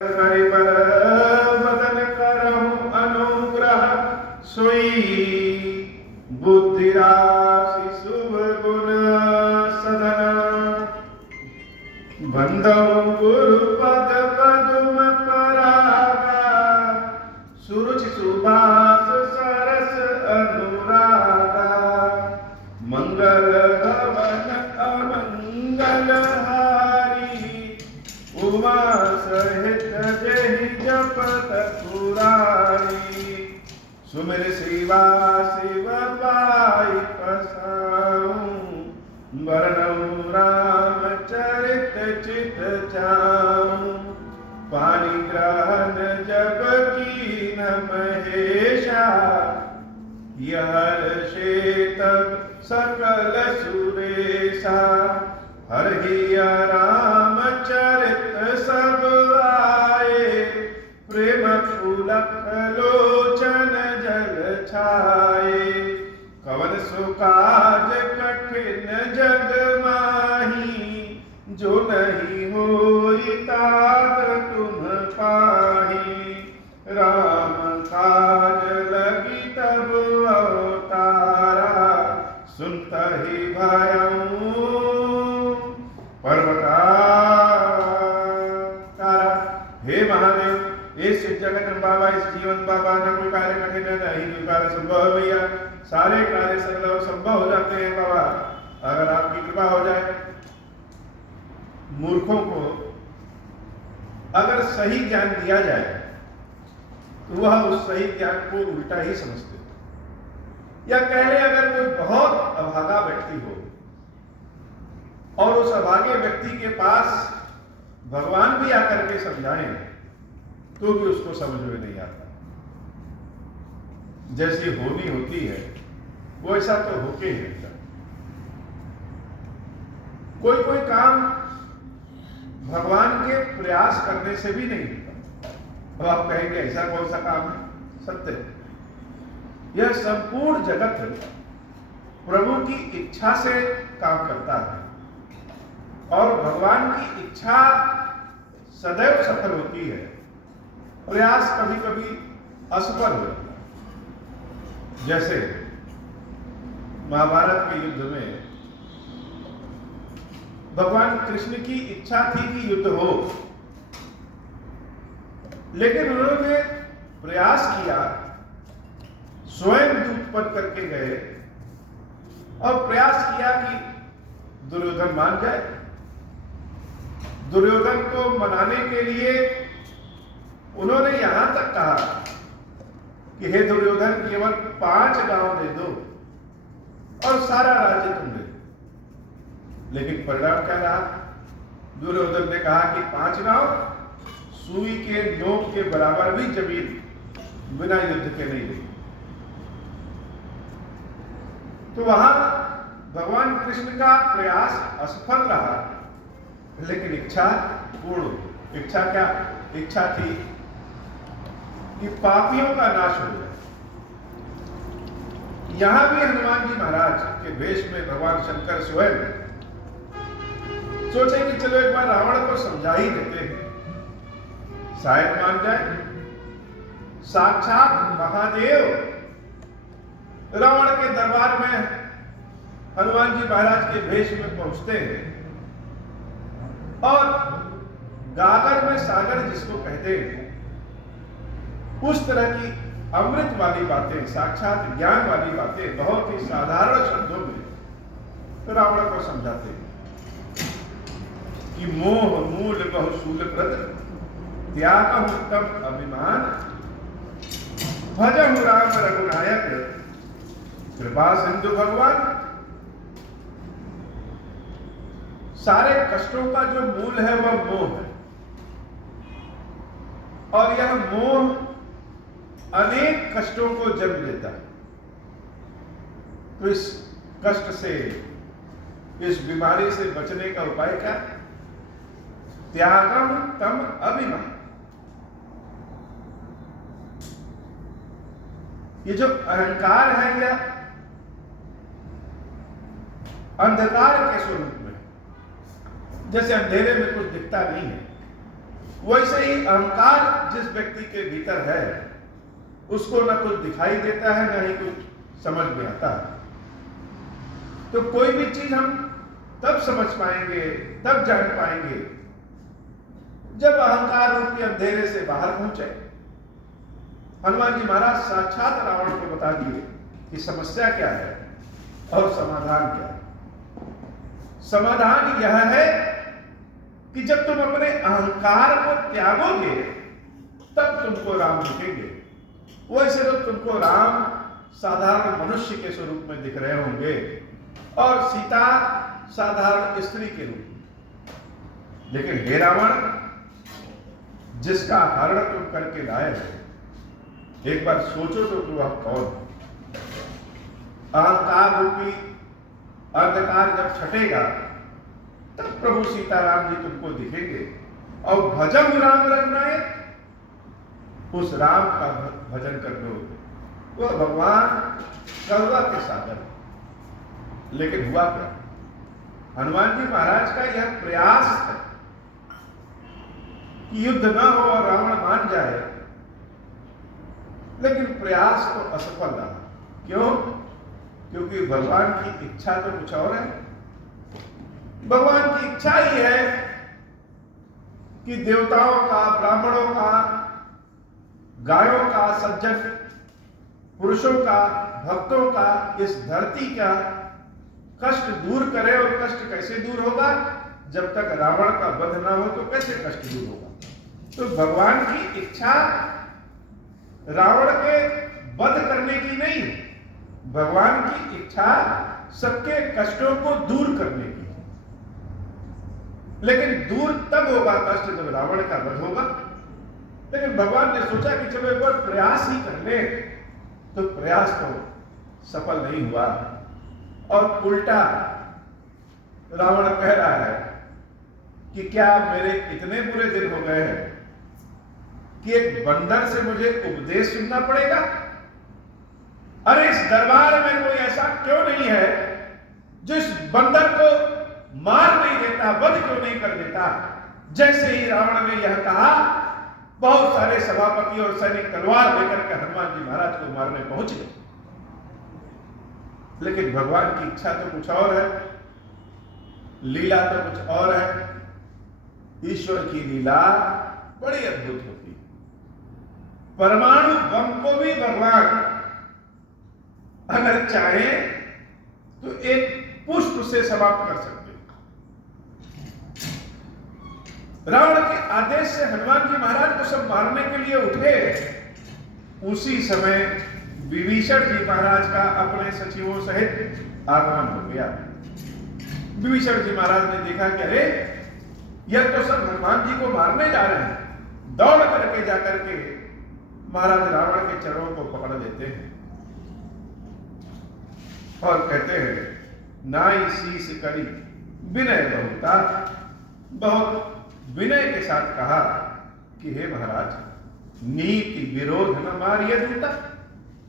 करिबर बदन करहु अनुग्रह सोई बुद्धि राशि शुभ गुण सदन बंदौ गुरु पद पद्म परागा सुरुचि सुभाष सरस अनुरागा मंगल भवन अमंगल हारी उमा सहित जहि जपत पुरारी सुमिर शिवा शिव पाई पसाऊं वरनऊ राम चरित चित चाऊं पानी ग्रहण जब कीन महेशा यह तब सकल सुरेशा हरहिया राम चरित सब आए प्रेम पुलक लोचन जल छाए कवन सुकाज कठिन जग माही जो नहीं होई तात तुम पाही राम काज लगी तब अवतारा सुनता ही भयऊ पर्वतारा। हे महादेव इस जगत बाबा इस जीवन बाबा न कोई कार्य कठिन नहीं कोई कार्य संभव भैया सारे कार्य सरल संभव हो जाते हैं बाबा अगर आपकी कृपा हो जाए। मूर्खों को अगर सही ज्ञान दिया जाए तो वह उस सही ज्ञान को उल्टा ही समझते या कह ले अगर कोई बहुत अभागा व्यक्ति हो और उस अभागे व्यक्ति के पास भगवान भी आकर के समझाएं तो भी उसको समझ में नहीं आता। जैसी होनी होती है वो ऐसा तो होके ही रहता। कोई कोई काम भगवान के प्रयास करने से भी नहीं होता। अब आप कहेंगे ऐसा कौन सा काम है? सत्य यह संपूर्ण जगत प्रभु की इच्छा से काम करता है और भगवान की इच्छा सदैव सफल होती है। प्रयास कभी कभी असफल हो जाता है। जैसे महाभारत के युद्ध में भगवान कृष्ण की इच्छा थी कि युद्ध हो लेकिन उन्होंने प्रयास किया स्वयं दूत बन करके गए और प्रयास किया कि दुर्योधन मान जाए। दुर्योधन को मनाने के लिए उन्होंने यहां तक कहा कि हे दुर्योधन केवल 5 गांव दे दो और सारा राज्य तुम दे दो। लेकिन परिणाम क्या रहा? दुर्योधन ने कहा कि 5 गांव सुई के नोक के बराबर भी जमीन बिना युद्ध के नहीं दी। तो वहां भगवान कृष्ण का प्रयास असफल रहा लेकिन इच्छा पूर्ण हुई। इच्छा क्या? इच्छा थी कि पापियों का नाश हो जाए। यहां भी हनुमान जी महाराज के वेश में भगवान शंकर स्वयं सोचे कि चलो एक बार रावण को समझा ही देते हैं शायद मान जाए। साक्षात महादेव रावण के दरबार में हनुमान जी महाराज के वेश में पहुंचते हैं और गागर में सागर जिसको कहते हैं उस तरह की अमृत वाली बातें साक्षात ज्ञान वाली बातें बहुत ही साधारण शब्दों में रावण को समझाते हैं कि मोह मूल बहुशूल प्रद त्याग उत्तम अभिमान भजहु राम रघुनायक कृपा सिंधु भगवान। सारे कष्टों का जो मूल है वह मोह है और यह मोह अनेक कष्टों को जन्म देता है। तो इस कष्ट से इस बीमारी से बचने का उपाय क्या? त्यागम तम अभिमान। ये जो अहंकार है यह अंधकार के स्वरूप में जैसे अंधेरे में कुछ दिखता नहीं है वैसे ही अहंकार जिस व्यक्ति के भीतर है उसको न कुछ दिखाई देता है न ही कुछ समझ में आता है। तो कोई भी चीज हम तब समझ पाएंगे, तब जान पाएंगे जब अहंकार रूपी अंधेरे से बाहर पहुंचे। हनुमान जी महाराज साक्षात रावण को बता दिए कि समस्या क्या है और समाधान क्या है। समाधान यह है कि जब तुम अपने अहंकार को त्यागोगे तब तुमको राम दिखेंगे। वैसे तो तुमको राम साधारण मनुष्य के स्वरूप में दिख रहे होंगे और सीता साधारण स्त्री के रूप में, लेकिन हे रावण, जिसका हरण तुम करके लाए हो, एक बार सोचो तो कि वह कौन है। अहंकार रूपी अंधकार जब छटेगा तब प्रभु सीताराम जी तुमको दिखेंगे और भजन राम रघुनायक, उस राम का भजन कर लो। वह भगवान करुणा के सागर। लेकिन हुआ क्या? हनुमान जी महाराज का यह प्रयास है कि युद्ध न हो और रावण मान जाए, लेकिन प्रयास तो असफल रहा। क्यों? क्योंकि भगवान की इच्छा तो कुछ और है। भगवान की इच्छा ही है कि देवताओं का, ब्राह्मणों का, गायों का, सज्जन पुरुषों का, भक्तों का, इस धरती का कष्ट दूर करे। और कष्ट कैसे दूर होगा? जब तक रावण का वध ना हो तो कैसे कष्ट दूर होगा? तो भगवान की इच्छा रावण के वध करने की नहीं, भगवान की इच्छा सबके कष्टों को दूर करने की। लेकिन दूर तब होगा कष्ट जब रावण का वध होगा। लेकिन भगवान ने सोचा कि जब एक बार प्रयास ही कर ले, तो प्रयास तो सफल नहीं हुआ और उल्टा रावण कह रहा है कि क्या मेरे इतने बुरे दिन हो गए हैं कि एक बंदर से मुझे उपदेश सुनना पड़ेगा? अरे इस दरबार में कोई ऐसा क्यों नहीं है जो इस बंदर को मार नहीं देता, वध क्यों नहीं कर देता? जैसे ही रावण ने यह कहा, बहुत सारे सभापति और सैनिक तलवार लेकर के हनुमान जी महाराज को मारने पहुंच गए। लेकिन भगवान की इच्छा तो कुछ और है, लीला तो कुछ और है। ईश्वर की लीला बड़ी अद्भुत होती है। परमाणु बम को भी भगवान अगर चाहे तो एक पुष्प से समाप्त कर सकते। रावण के आदेश से हनुमान जी महाराज को सब मारने के लिए उठे। उसी समय विभीषण जी महाराज का अपने सचिवों सहित आगमन हो गया। विभीषण जी महाराज ने देखा कि अरे यह तो सब हनुमान जी को मारने जा रहे हैं। दौड़ करके जाकर के महाराज रावण के चरणों को पकड़ लेते हैं और कहते हैं, नाई शीस करी विनय बहुता। बहुत विनय के साथ कहा कि हे महाराज, नीति विरोध न मारिय दूता।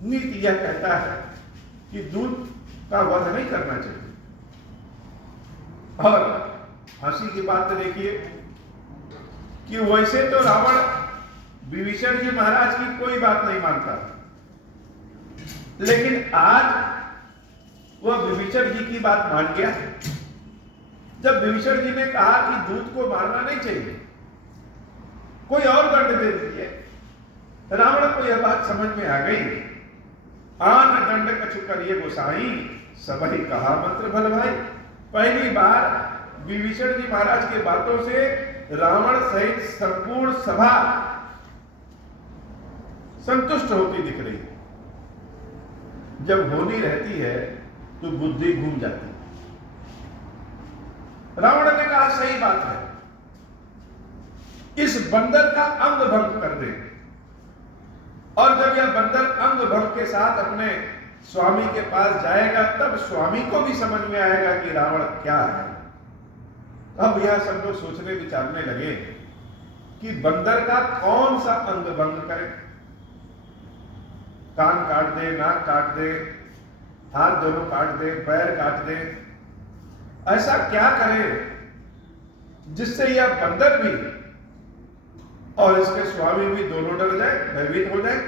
नीति यह कहता है कि दूत का वध नहीं करना चाहिए। और हंसी की बात तो देखिए कि वैसे तो रावण विभीषण जी महाराज की कोई बात नहीं मानता, लेकिन आज वह विभीषण जी की बात मान गया। जब विभीषण जी ने कहा कि दूत को मारना नहीं चाहिए, कोई और दंड दे दीजिए, रावण को यह बात समझ में आ गई। आन दंड कछु करिए गोसाई, सब ही कहा मंत्र भल भाई। पहली बार विभीषण जी महाराज के बातों से रावण सहित संपूर्ण सभा संतुष्ट होती दिख रही। जब होनी रहती है तो बुद्धि घूम जाती है। रावण ने कहा सही बात है, इस बंदर का अंग भंग कर दे। और जब यह बंदर अंग भंग के साथ अपने स्वामी के पास जाएगा, तब स्वामी को भी समझ में आएगा कि रावण क्या है। अब यह सब लोग सोचने विचारने लगे कि बंदर का कौन सा अंग भंग करे। कान काट दे, नाक काट दे, हाथ दोनों काट दे, पैर काट दे, ऐसा क्या करे जिससे यह बंदर भी और इसके स्वामी भी दोनों डर जाए, भयभीत हो जाए।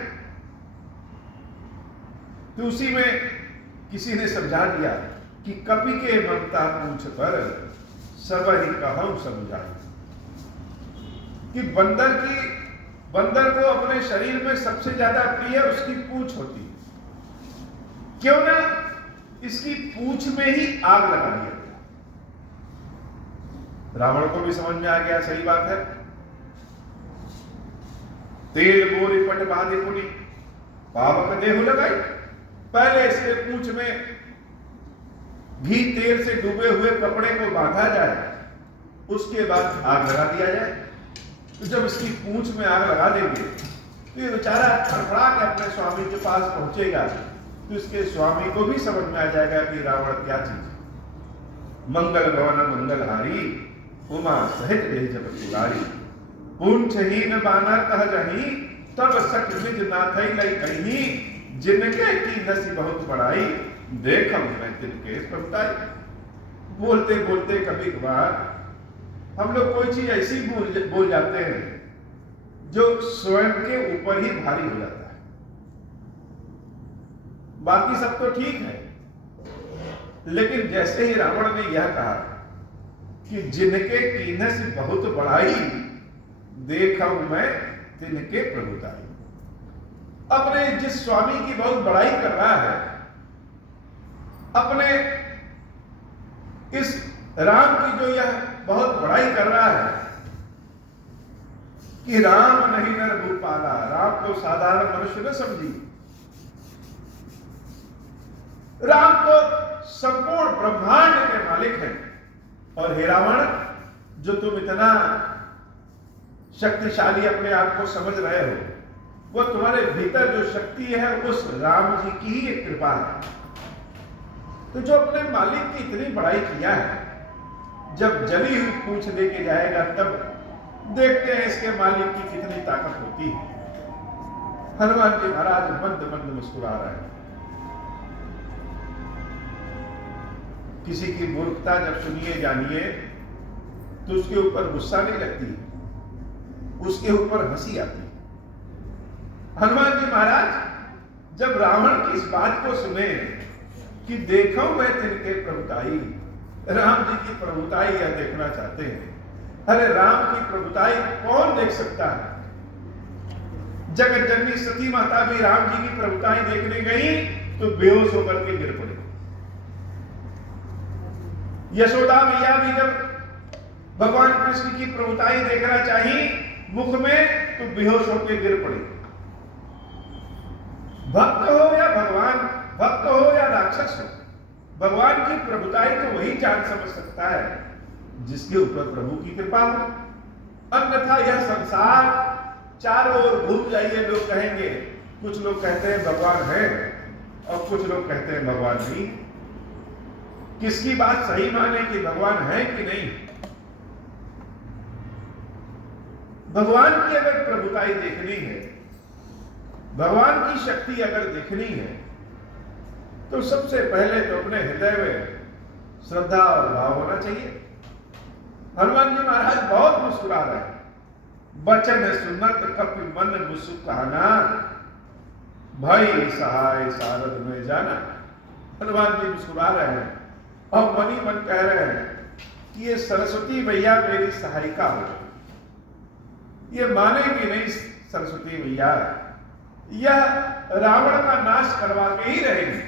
तो उसी में किसी ने समझा दिया कि कपि के ममता पूछ पर सब ही कहूं समझाई, कि बंदर को अपने शरीर में सबसे ज्यादा प्रिय उसकी पूंछ होती है। क्यों ना इसकी पूंछ में ही आग लगा दिया गया। रावण को भी समझ में आ गया, सही बात है। तेल बोरी पट बांधे पुनी पावक देह लगाई। पहले इसके पूंछ में घी तेल से डूबे हुए कपड़े को बांधा जाए, उसके बाद आग लगा दिया जाए। तो जब इसकी पूंछ में आग लगा देंगे तो ये बेचारा फड़फड़ा के अपने स्वामी के पास पहुंचेगा, तो इसके स्वामी को भी समझ में आ जाएगा कि रावण क्या चीज है। मंगल भवन मंगलहारी उमा सहित रही जब दुलारी, पूंछहीन बानर कह जही तब सक निज नाथई लई कहीं, जिनके की नसी बहुत बड़ाई देखम मैं तिनके प्रभुताई। बोलते बोलते कभी कभार हम लोग कोई चीज ऐसी बोल जाते हैं जो स्वयं के ऊपर ही भारी हो जाता है। बाकी सब तो ठीक है, लेकिन जैसे ही रावण ने यह कहा कि जिनके कीन्हे से बहुत बढ़ाई देखा मैं तिनके प्रभुताई, अपने जिस स्वामी की बहुत बड़ाई कर रहा है, अपने इस राम की जो यह बहुत बड़ाई कर रहा है कि राम नहीं नर भूपाला, राम को साधारण मनुष्य न समझी, राम तो संपूर्ण ब्रह्मांड के मालिक हैं। और हे रावण, जो तुम इतना शक्तिशाली अपने आप को समझ रहे हो, वो तुम्हारे भीतर जो शक्ति है उस राम जी की ही एक कृपा है। तो जो अपने मालिक की इतनी बड़ाई किया है, जब जली हुई पूंछ लेके जाएगा तब देखते हैं इसके मालिक की कितनी ताकत होती है। हनुमान जी महाराज मंद मंद मुस्कुरा रहे हैं। किसी की मूर्खता जब सुनिए जानिए तो उसके ऊपर गुस्सा नहीं लगती, उसके ऊपर हंसी आती। हनुमान जी महाराज जब रावण की इस बात को सुने कि देखो मैं तिनके प्रभुताई, राम जी की प्रभुताई यह देखना चाहते हैं। अरे राम की प्रभुताई कौन देख सकता है? जगत जननी सती माता भी राम जी की प्रभुताई देखने गई तो बेहोश होकर के गिर पड़ी। यशोदा मैया भी जब भगवान कृष्ण की प्रभुताई देखना चाहिए मुख में तो बेहोश होकर गिर पड़ी। भक्त हो या भगवान, भक्त हो या राक्षस हो, भगवान की प्रभुताई तो वही जान समझ सकता है जिसके ऊपर प्रभु की कृपा हो। अन्यथा यह संसार चारों ओर घूम जाइए, लोग कहेंगे, कुछ लोग कहते हैं भगवान है और कुछ लोग कहते हैं भगवान नहीं। किसकी बात सही माने कि भगवान है कि नहीं? भगवान की अगर प्रभुताई देखनी है, भगवान की शक्ति अगर देखनी है, तो सबसे पहले तो अपने हृदय में श्रद्धा और भाव होना चाहिए। हनुमान जी महाराज बहुत मुस्कुरा रहे हैं। बचन सुनत कपि मन मुस्कुराना, भई सहाय सारद में जाना। हनुमान जी मुस्कुरा रहे हैं और मन ही मन कह रहे हैं कि ये सरस्वती मैया मेरी सहायिका हो। ये मानेगी नहीं सरस्वती मैया, यह रावण का नाश करवा के ही रहेगी।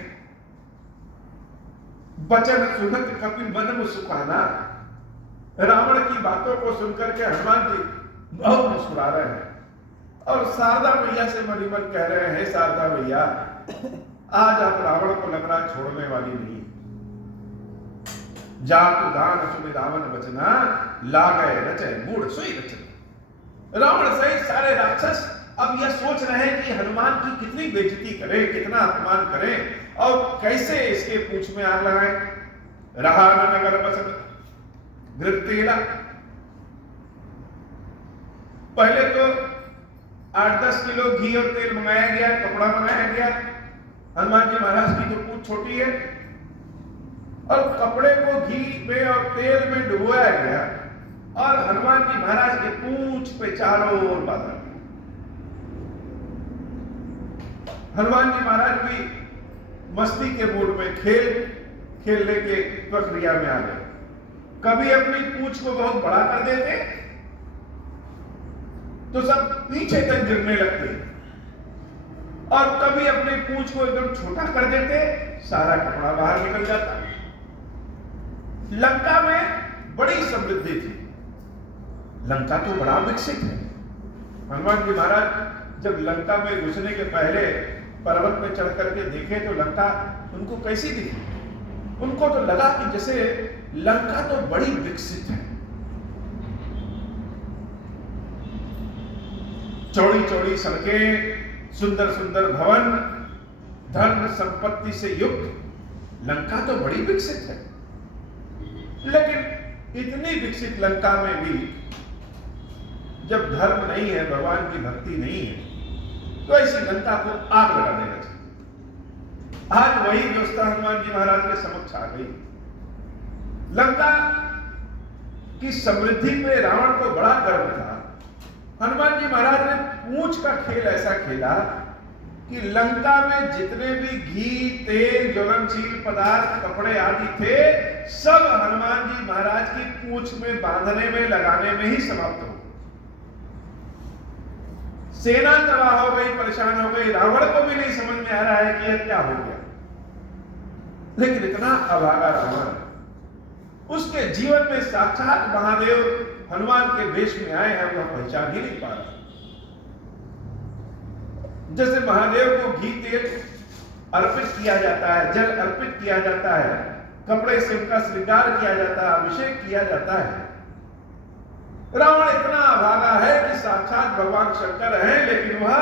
बचन सुनत कपि मन मुस्कुराना, रावण की बातों को सुनकर के हनुमान जी बहुत मुस्कुरा रहे हैं और शारदा मैया से मन ही मन कह रहे हैं, शारदा मैया आज आप रावण को लग रहा छोड़ने वाली नहीं। जातु दान सुनि रावण बचना, लागय रचय मूढ़ सोई रचना। रावण सहित सारे राक्षस अब यह सोच रहे हैं कि हनुमान की कितनी बेइज्जती करें, कितना अपमान करें और कैसे इसके पूंछ में आग लगाएं। रहा न नगर बसन घृतेला। पहले तो 8-10 किलो घी और तेल मंगाया गया, कपड़ा मंगाया गया। हनुमान जी महाराज की तो पूंछ छोटी है और कपड़े को घी में और तेल में डुबोया गया और हनुमान जी महाराज के पूंछ पे चारों ओर बांधा। हनुमान जी महाराज भी मस्ती के मूड में खेलने के प्रक्रिया में आ गए। कभी अपनी पूंछ को बहुत बड़ा कर देते तो सब पीछे तक गिरने लगते, और कभी अपनी पूंछ को एकदम छोटा कर देते, सारा कपड़ा बाहर निकल जाता। लंका में बड़ी समृद्धि थी, लंका तो बड़ा विकसित है। हनुमान जी महाराज जब लंका में घुसने के पहले पर्वत में चढ़ करके देखे तो लंका उनको कैसी दिखी? उनको तो लगा कि जैसे लंका तो बड़ी विकसित है, चौड़ी चौड़ी सड़कें, सुंदर सुंदर भवन, धन संपत्ति से युक्त लंका तो बड़ी विकसित है। लेकिन इतनी विकसित लंका में भी जब धर्म नहीं है, भगवान की भक्ति नहीं है, तो ऐसी लंका को आग लगा देना चाहिए। आज वही व्यवस्था हनुमान जी महाराज के समक्ष आ गई। लंका की समृद्धि पे रावण को बड़ा गर्व था। हनुमान जी महाराज ने पूंछ का खेल ऐसा खेला कि लंका में जितने भी घी, तेल, ज्वलनशील पदार्थ, कपड़े आदि थे, सब हनुमान जी महाराज की पूंछ में बांधने में, लगाने में ही समाप्त हो। सेना तबाह हो गई, परेशान हो गई। रावण को भी नहीं समझ में आ रहा है कि यह क्या हो गया। लेकिन इतना अभागा रावण, उसके जीवन में साक्षात महादेव हनुमान के वेश में आए हैं, वह पहचान ही नहीं पा रहा। जैसे महादेव को घी, तेल अर्पित किया जाता है, जल अर्पित किया जाता है, कपड़े से उनका श्रृंगार किया जाता है, अभिषेक किया जाता है। रावण इतना अभागा है कि साक्षात भगवान शंकर हैं, लेकिन वह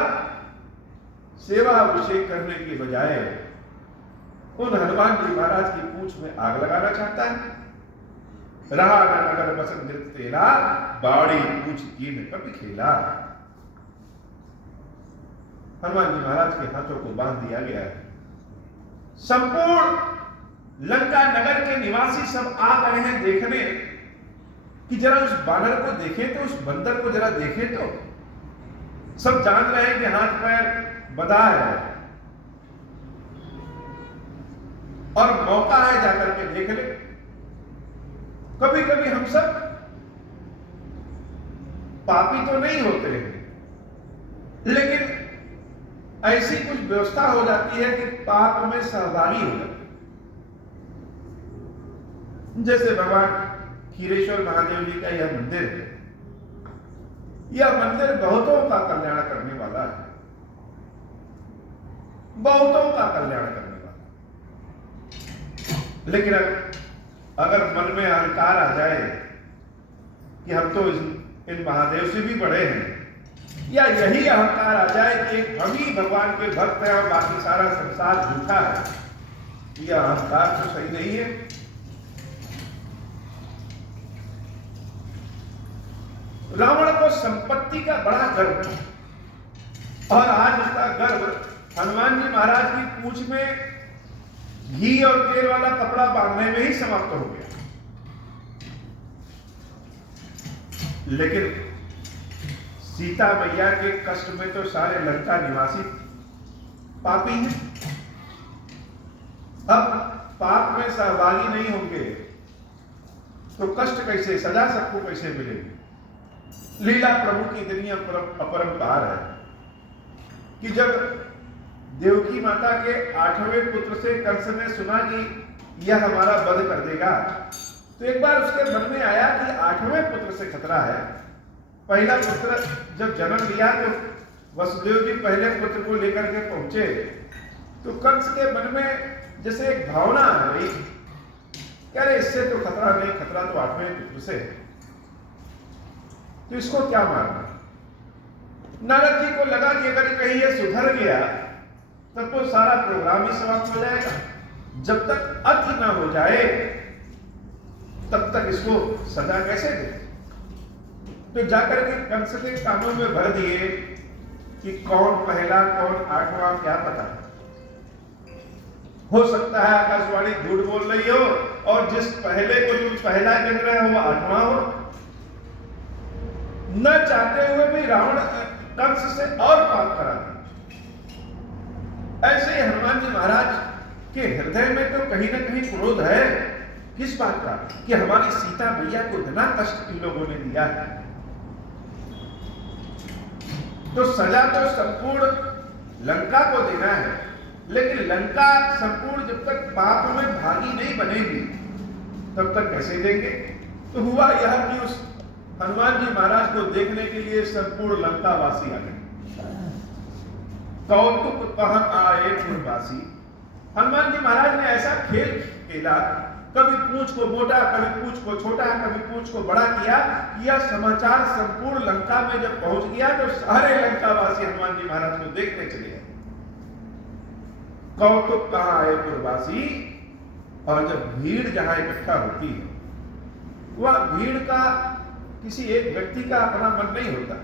सेवा अभिषेक करने की बजाय उन हनुमान जी महाराज की पूंछ में आग लगाना चाहता है। रहा न नगर बसन नृत्य तेरा, बाड़ी पूछ कीन कभी खेला। हनुमान जी महाराज के हाथों को बांध दिया गया है। संपूर्ण लंका नगर के निवासी सब आ गए हैं देखने कि जरा उस बानर को देखें, तो उस बंदर को जरा देखें। तो सब जान रहे हैं कि हाथ पैर बंधा है और मौका है जाकर के देख ले। कभी कभी हम सब पापी तो नहीं होते हैं, लेकिन ऐसी कुछ व्यवस्था हो जाती है कि पाप में सहभागी हो जाते हैं। जैसे भगवान खीरेश्वर महादेव जी का यह मंदिर है। यह मंदिर बहुतों का कल्याण करने वाला है, बहुतों का कल्याण करने वाला। लेकिन अगर मन में अहंकार आ जाए कि हम तो इन महादेव से भी बड़े हैं, या यही अहंकार आ जाए कि हम ही भगवान के भक्त हैं और बाकी सारा संसार झूठा है, यह अहंकार तो सही नहीं है। रावण को संपत्ति का बड़ा गर्व था, और आज उसका गर्व हनुमान जी महाराज की पूंछ में घी और तेल वाला कपड़ा बांधने में ही समाप्त हो गया। लेकिन सीता मैया के कष्ट में तो सारे लंका निवासी पापी हैं। अब पाप में सहभागी नहीं होंगे तो कष्ट कैसे, सजा सबको कैसे मिलेगी। लीला प्रभु की इतनी अपरंपार है कि जब देवकी माता के 8वें पुत्र से कंस ने सुना कि यह हमारा वध कर देगा, तो एक बार उसके मन में आया कि 8वें पुत्र से खतरा है। पहला पुत्र जब जन्म लिया तो वसुदेव जी पहले पुत्र को लेकर के पहुंचे, तो कंस के मन में जैसे एक भावना आ गई कि अरे इससे तो खतरा नहीं, खतरा तो 8वें पुत्र से, तो इसको क्या मारना। नारद जी को लगा कि अगर कहीं ये सुधर गया तब तो सारा प्रोग्राम ही समाप्त हो जाएगा। जब तक अति ना हो जाए तब तक इसको सजा कैसे दे। तो जाकर के कंस के कानों में भर दिए कि कौन पहला कौन 8वां क्या पता। हो सकता है आकाशवाणी झूठ बोल रही हो और जिस पहले को तुम पहला गिन रहे हो वो 8वां हो। न चाहते हुए भी रावण कंस से और पाप करा दिया। ऐसे ही हनुमान जी महाराज के हृदय में तो कहीं ना कहीं क्रोध है। किस बात का? कि हमारी सीता मैया को इतना कष्ट इन लोगों ने दिया है। तो सजा तो संपूर्ण लंका को देना है, लेकिन लंका संपूर्ण जब तक पाप में भागी नहीं बनेगी तब तक कैसे देंगे? तो हुआ यह कि उस हनुमान जी महाराज को देखने के लिए संपूर्ण लंका वासी आ गए। कौतुक कहन आए पुरवासी। हनुमान जी महाराज ने ऐसा खेल खेला, कभी पूंछ को मोटा, कभी पूंछ को छोटा, कभी पूंछ को बड़ा किया। यह समाचार संपूर्ण लंका में जब पहुंच गया तो सारे लंकावासी हनुमान जी महाराज को देखने चले गए। कौतुक कहां आए पुरवासी। और जब भीड़ जहां इकट्ठा होती है, वह भीड़ का किसी एक व्यक्ति का अपना मन नहीं होता।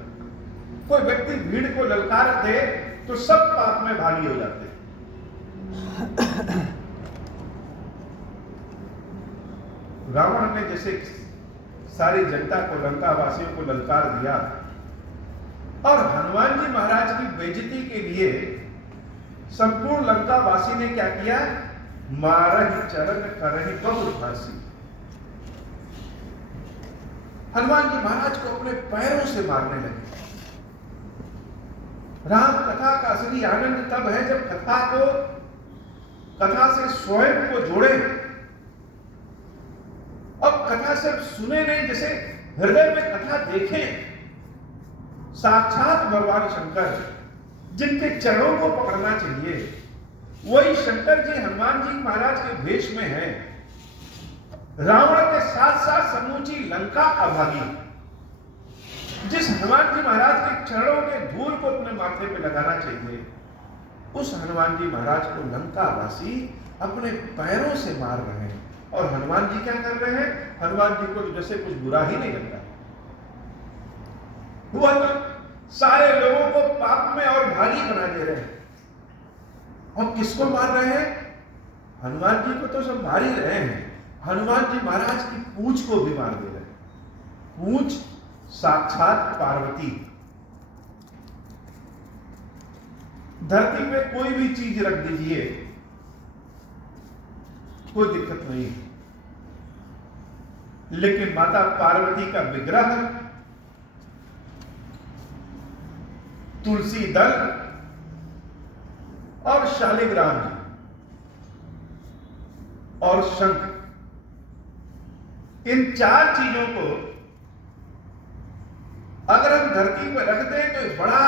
कोई व्यक्ति भीड़ को ललकार दे तो सब पाप में भागी हो जाते हैं। रावण ने जैसे सारी जनता को, लंका वासियों को ललकार दिया, और हनुमान जी महाराज की बेइज्जती के लिए संपूर्ण लंका वासी ने क्या किया? मारहि चरण करहि बहु फांसी। हनुमान जी महाराज को अपने पैरों से मारने लगे। राम कथा का असली आनंद तब है जब कथा से स्वयं को जोड़े। अब कथा सिर्फ सुने नहीं, जैसे हृदय में कथा देखें। साक्षात भगवान शंकर जिनके चरणों को पकड़ना चाहिए, वही शंकर जी हनुमान जी महाराज के भेष में हैं। रावण के साथ साथ समूची लंका अभागी। जिस हनुमान जी महाराज के चरणों के धूल को अपने माथे पे लगाना चाहिए, उस हनुमान जी महाराज को लंका वासी अपने पैरों से मार रहे हैं। और हनुमान जी क्या कर रहे हैं? हनुमान जी को जैसे कुछ बुरा ही नहीं लगता। वह तो सारे लोगों को पाप में और भागी बना दे रहे हैं। और किसको मार रहे हैं? हनुमान जी को तो सब मार ही रहे हैं, हनुमान जी महाराज की पूंछ को भी मार दे रहे हैं। पूंछ साक्षात पार्वती। धरती पे कोई भी चीज रख दीजिए, कोई दिक्कत नहीं, लेकिन माता पार्वती का विग्रह, तुलसी दल और शालिग्राम जी और शंख, इन चार चीजों को अगर हम धरती पर रख दें तो बड़ा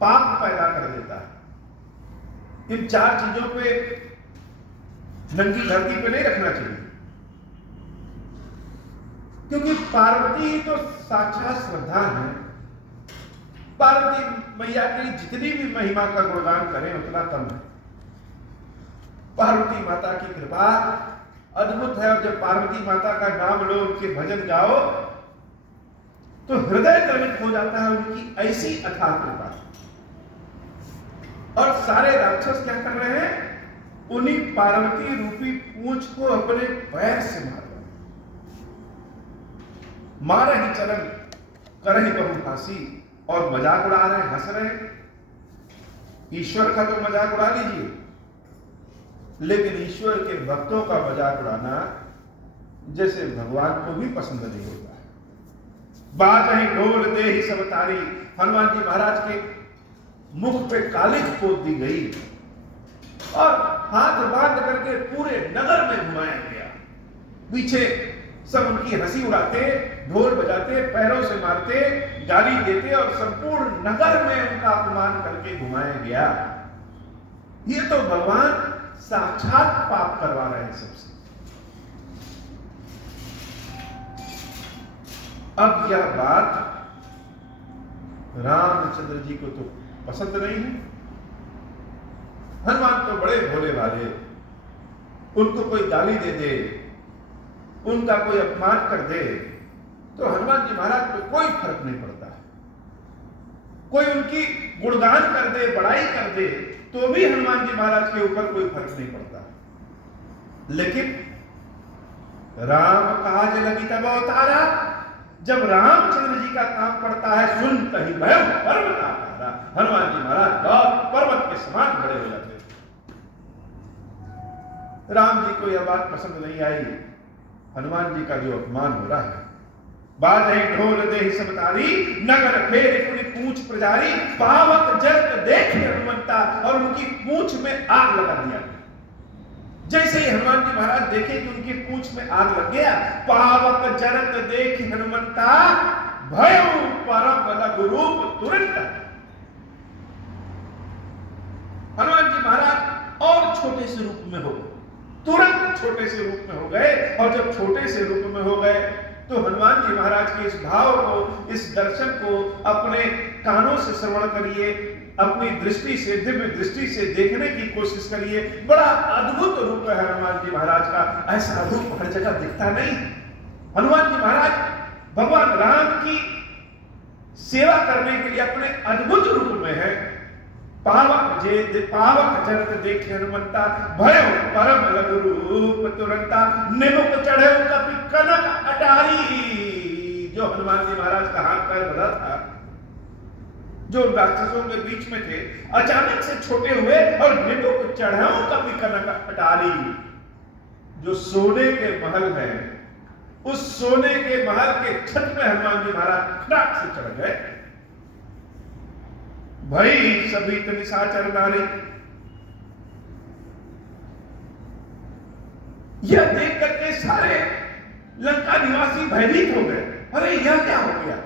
पाप पैदा कर देता है। इन चार चीजों पे नंगी धरती पे नहीं रखना चाहिए, क्योंकि पार्वती ही तो साक्षात श्रद्धा है। पार्वती मैया की जितनी भी महिमा का गुणगान करें उतना कम है। पार्वती माता की कृपा अद्भुत है, और जब पार्वती माता का नाम लो, उनके भजन गाओ, तो हृदय द्रवित हो जाता है उनकी ऐसी अथाह कृपा। और सारे राक्षस क्या कर रहे हैं? उन्हीं पार्वती रूपी पूंछ को अपने पैर से मार रहे हैं। मारहि चरण करहि बहु फांसी। और मजाक उड़ा रहे हैं, हंस रहे हैं। ईश्वर का तो मजाक उड़ा लीजिए, लेकिन ईश्वर के भक्तों का मजाक उड़ाना जैसे भगवान को भी पसंद नहीं होता है। बाजहि ढोल देहि सब तारी। हनुमान जी महाराज के मुख पे कालिख पोत दी गई और हाथ बांध करके पूरे नगर में घुमाया गया। पीछे सब उनकी हंसी उड़ाते, ढोल बजाते, पैरों से मारते, गाली देते, और संपूर्ण नगर में उनका अपमान करके घुमाया गया। ये तो भगवान साक्षात पाप करवा रहे हैं सबसे। अब यह बात रामचंद्र जी को तो पसंद नहीं है। हनुमान तो बड़े भोले वाले, उनको कोई गाली दे दे, उनका कोई अपमान कर दे तो हनुमान जी महाराज को कोई फर्क नहीं पड़ता है। कोई उनकी गुणगान कर दे, बड़ाई कर दे, तो भी हनुमान जी महाराज के ऊपर कोई फर्क नहीं पड़ता। लेकिन राम काज लगी तब अवतारा, जब रामचंद्र जी का काम पड़ता है, सुनता ही भय पर्वत आकारा, हनुमान जी महाराज बहुत पर्वत के समान बड़े हो जाते। राम जी को यह बात पसंद नहीं आई, हनुमान जी का जो अपमान हो रहा है। बाजे ढोल देहि सब तारी, नगर फेर अपनी पूंछ प्रजारी, पावक जरत देख हनुमंता, और उनकी पूंछ में आग लगा दिया। जैसे ही हनुमान जी महाराज देखे कि उनकी पूंछ में आग लग गया, पावक जरत देख हनुमंता, भयउ परम लघु रूप तुरंत। हनुमान जी महाराज और छोटे से रूप में हो गए, तुरंत छोटे से रूप में हो गए। और जब छोटे से रूप में हो गए तो हनुमान जी महाराज के इस भाव को, इस दर्शन को अपने कानों से श्रवण करिए, अपनी दृष्टि से, दिव्य दृष्टि से देखने की कोशिश करिए। बड़ा अद्भुत रूप है हनुमान जी महाराज का, ऐसा रूप हर जगह दिखता नहीं। हनुमान जी महाराज भगवान राम की सेवा करने के लिए अपने अद्भुत रूप में है। पावक जरत देख हनुमंता, भय परम लघु रूप तुरंता, निमुख चढ़े कपि कनक अटारी। जो हनुमान जी महाराज का हाथ पैर बधा था, जो राक्षसों के बीच में थे, अचानक से छोटे हुए और निमुख चढ़े कपि कनक अटारी। जो सोने के महल है, उस सोने के महल के छत में हनुमान जी महाराज खड़ाक से चढ़ गए। भई सभी निशाचर नारी, यह देख करके सारे लंका निवासी भयभीत हो गए। अरे यह क्या हो गया,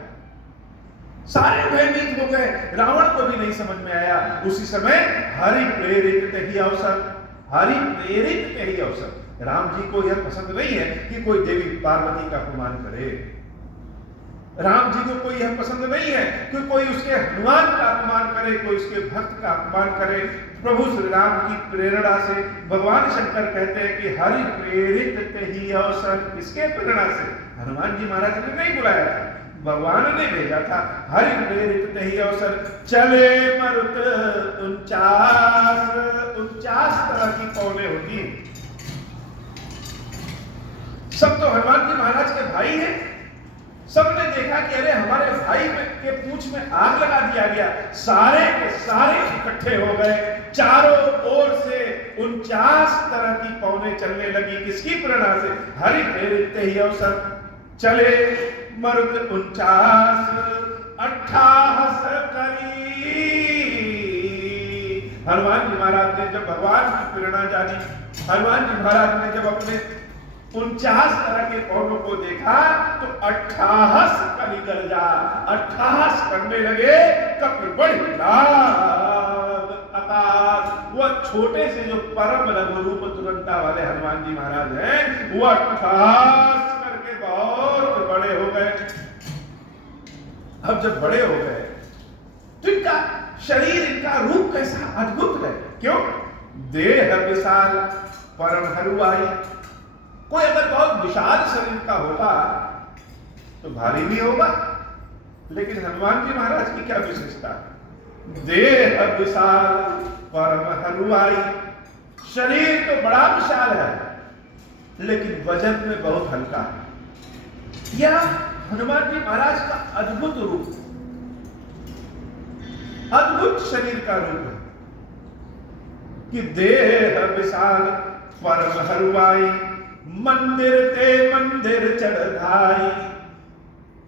सारे भयभीत हो गए। रावण को भी नहीं समझ में आया। उसी समय हरि प्रेरित ही अवसर, हरि प्रेरित ही अवसर। राम जी को यह पसंद नहीं है कि कोई देवी पार्वती का अपमान करे। राम जी को कोई यह पसंद नहीं है कि कोई उसके हनुमान का अपमान करे, कोई उसके भक्त का अपमान करे। प्रभु श्री राम की प्रेरणा से भगवान शंकर कहते हैं कि हरि प्रेरित ही अवसर। किसके प्रेरणा से? हनुमान जी महाराज ने नहीं बुलाया था, भगवान ने भेजा था। हरि प्रेरित ही अवसर, चले मरुत 49 तरह की पौने होती हैं। सब तो हनुमान जी महाराज के भाई हैं। सबने देखा कि अरे हमारे भाई के पूंछ में आग लगा दिया गया। सारे के सारे इकट्ठे हो गए। चारों ओर से 49 तरह की पौने चलने लगी। किसकी प्रेरणा से? हरि प्रेरित ही अवसर, चले मरुत 49 अट्ठाहस करी। हनुमान जी महाराज ने जब भगवान की प्रेरणा जानी, हनुमान जी महाराज ने जब अपने 49 तरह के पौधों को देखा तो 58 कली गर्जा, 58 करने लगे। कपि बड़ी नाद आकाश। वह छोटे से जो परम लघु रूप तुरंता वाले हनुमान जी महाराज हैं, वो 58 करके बहुत बड़े हो गए। अब जब बड़े हो गए तो इनका शरीर, इनका रूप कैसा अद्भुत है। क्यों? देह विशाल परम हरुआई। कोई अगर बहुत विशाल शरीर का होगा तो भारी भी होगा, लेकिन हनुमान जी महाराज की क्या विशेषता? देह विशाल परम हरुआई। शरीर तो बड़ा विशाल है, लेकिन वजन में बहुत हल्का है। यह हनुमान जी महाराज का अद्भुत रूप, अद्भुत शरीर का रूप है कि देह विशाल परम हरुआई, मंदिर ते मंदिर चढ़ाई।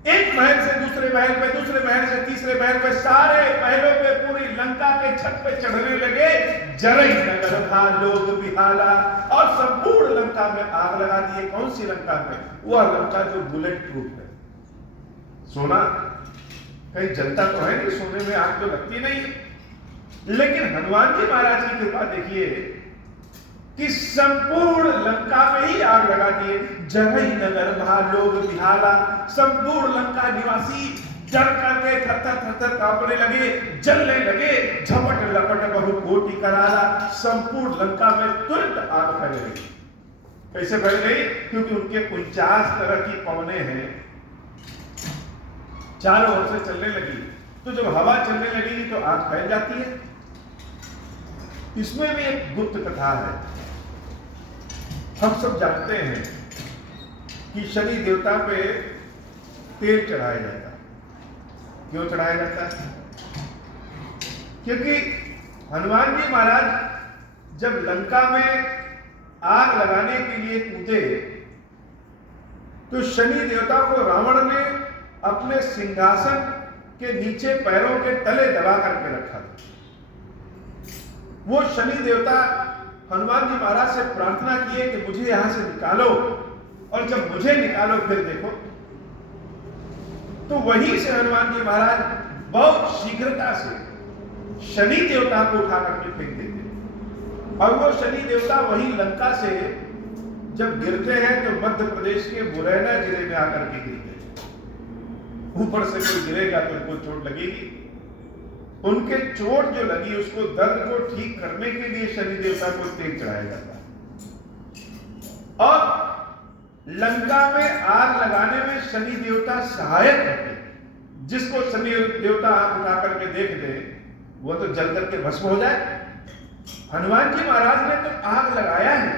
एक महल से दूसरे महल पे, दूसरे महल से तीसरे महल पे, सारे महलों पे, पूरी लंका के छत पे चढ़ने लगे। जरई नगर था लोग बिहाला, और संपूर्ण लंका में आग लगा दिए। कौन सी लंका में? वह लंका जो बुलेट प्रूफ है। सोना कहीं जलता तो है नहीं, सोने में आग तो लगती नहीं। लेकिन हनुमान जी महाराज की कृपा देखिए कि संपूर्ण लंका में ही आग लगा दिए। जरई नगर भा लोग बिहाला। संपूर्ण लंका निवासी डर करके थर-थर कांपने लगे, जलने लगे। झपट लपट बहु कोटि कराला। संपूर्ण लंका में तुरंत आग फैल गई। कैसे फैल गई? क्योंकि उनके 49 तरह की पवने हैं, चारों ओर से चलने लगी। तो जब हवा चलने लगेगी तो आग फैल जाती है। इसमें भी एक गुप्त कथा है। हम सब जानते हैं कि शनि देवता पे तेल चढ़ाया जाता है। क्यों चढ़ाया जाता है? क्योंकि हनुमान जी महाराज जब लंका में आग लगाने के लिए कूदे तो शनि देवता को रावण ने अपने सिंहासन के नीचे पैरों के तले दबा करके रखा था। वो शनि देवता हनुमान जी महाराज से प्रार्थना किए कि मुझे यहां से निकालो, और जब मुझे निकालो फिर देखो। तो वहीं से हनुमान जी महाराज बहुत शीघ्रता से शनि देवता को उठा करके फेंक देते, और वो शनि देवता वहीं लंका से जब गिरते हैं तो मध्य प्रदेश के मुरैना जिले में आकर के गिरते हैं। ऊपर से कोई गिरेगा तो उनको चोट लगेगी। उनके चोट जो लगी उसको दर्द को ठीक करने के लिए शनि देवता को तेल चढ़ाया जाता है। और लंका में आग लगाने में शनि देवता सहायक होते हैं। जिसको शनि देवता आग उठा करके देख दे वो तो जल करके भस्म हो जाए। हनुमान जी महाराज ने तो आग लगाया है,